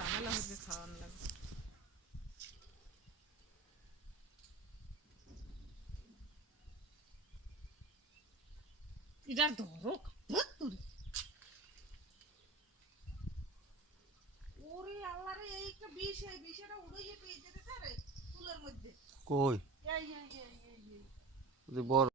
ঝামেলা হচ্ছে খাওয়ানো লাগে। এটা ধরো ওরে আল্লাহ রে, এই একটা বিষ, এই বিষটা উড়ে গিয়ে পেয়ে যেতে রে চুলের মধ্যে। কই এই বড়